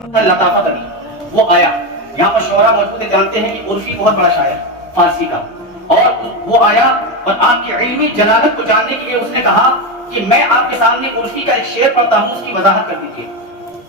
लताफत अली वो आया। यहाँ पर शोरा मौजूद है, जानते हैं कि उर्फी बहुत बड़ा शायर फारसी का, और वो आया और आपकी इल्मी जलालत को जानने के लिए उसने कहा कि मैं आपके सामने उर्फी का एक शेर पढ़ता हूँ, उसकी वजाहत कर दीजिए।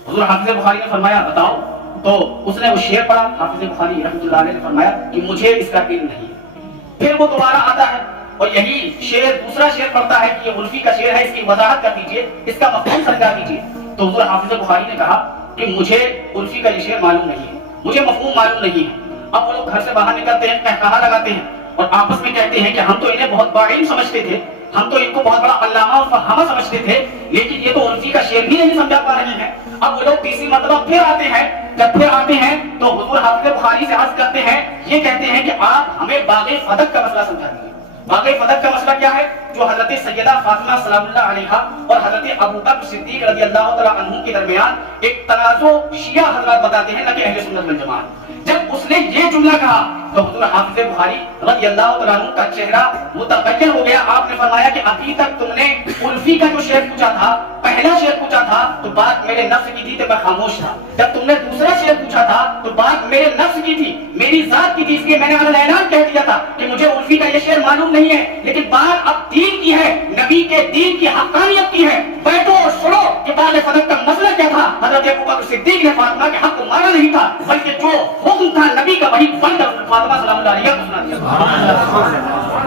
हुज़ूर हाफिज़ बुखारी ने फरमाया बताओ, तो उसने वो शेर पढ़ा। हाफिज़ बुखारी रहमतुल्लाह अलैह ने फरमाया कि मुझे इसका इल्म नहीं है। फिर वो दोबारा आता है और यही शेर दूसरा शेर पढ़ता है कि ये उर्फी का शेर है, इसकी वजाहत कर दीजिए, इसका मफ़हूम समझा दीजिए। तो हुज़ूर हाफिज़ बुखारी ने कहा कि मुझे उर्फी का ये शेर मालूम नहीं है, मुझे मफ़हूम मालूम नहीं है। अब वो लोग घर से बाहर निकलते हैं, कहकहा लगाते हैं और आपस में कहते हैं कि हम तो इन्हें बहुत बड़ा इल्म समझते थे, हम तो इनको बहुत बड़ा अल्लामा और फहामा समझते थे, लेकिन ये तो उर्फी का शेर भी नहीं समझा पा रहे हैं। अब वो लोग तीसरी मरतबा फिर आते हैं। जब फिर आते हैं तो हुज़ूर हाफिज़ बुखारी से अर्ज़ करते हैं, ये कहते हैं कि आप हमें बाग़े फदक का मसला समझा दीजिए। बाग़े फदक का मसला क्या है? जो हज़रत सैयदा फातिमा सलामुल्लाह अलैहा और हज़रत अबू बकर सिद्दीक़ रज़ियल्लाहु तआला अन्हु के दरमियान एक तनाज़ो शिया हज़रात बताते हैं, न कि अहले सुन्नत वल जमात। जब उसने ये जुमला कहा तो हुज़ूर हाफिज़ बुखारी रज़ियल्लाहु तआला अन्हु का चेहरा मुतग़य्यर हो गया। आपने फरमाया कि अभी तक तुमने उर्फी का जो शेर पूछा था, पहला शेर पूछा था, तो बात मेरे नफ्स की थी तो मैं खामोश था। जब तुमने दूसरा शेर पूछा था तो बात मेरे नफ्स की थी, मेरी जात की थी, इसलिए मैंने ऐलान कह दिया था कि मुझे उर्फी का ये शेर मालूम नहीं है। लेकिन बात अब दीन की है, नबी के दीन की हक़ानियत की है। बैठो और सुनो कि बाग़े फदक का मसला क्या था। हज़रत अबू बकर सिद्दीक़ ने फातिमा के हक़ को माना नहीं था, बल्कि जो हुक्म था नबी का वही बनकर फातिमा सलामुल्लाह अलैहा को सुना दिया।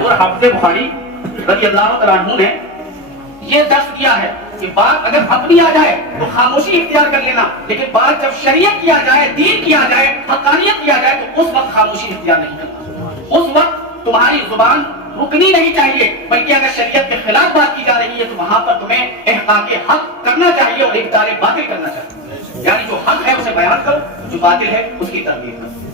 और हाफिज़ बुखारी रज़ियल्लाहु तआला अन्हु ने ये दर्स दिया है कि बात अगर अपनी आ जाए तो खामोशी इख्तियार कर लेना, लेकिन बात जब शरीयत की आ जाए, दीन की आ जाए, हक़ानियत की आ जाए, तो उस वक्त खामोशी इख्तियार नहीं करना। उस वक्त तुम्हारी जुबान रुकनी नहीं चाहिए, बल्कि अगर शरीयत के खिलाफ बात की जा रही है तो वहां पर तुम्हें इहक़ाक़े हक़ करना चाहिए और इब्ताले बातिल करना चाहिए। यानी जो हक़ है उसे बयान करो, जो बातिल है उसकी तरदीद करो।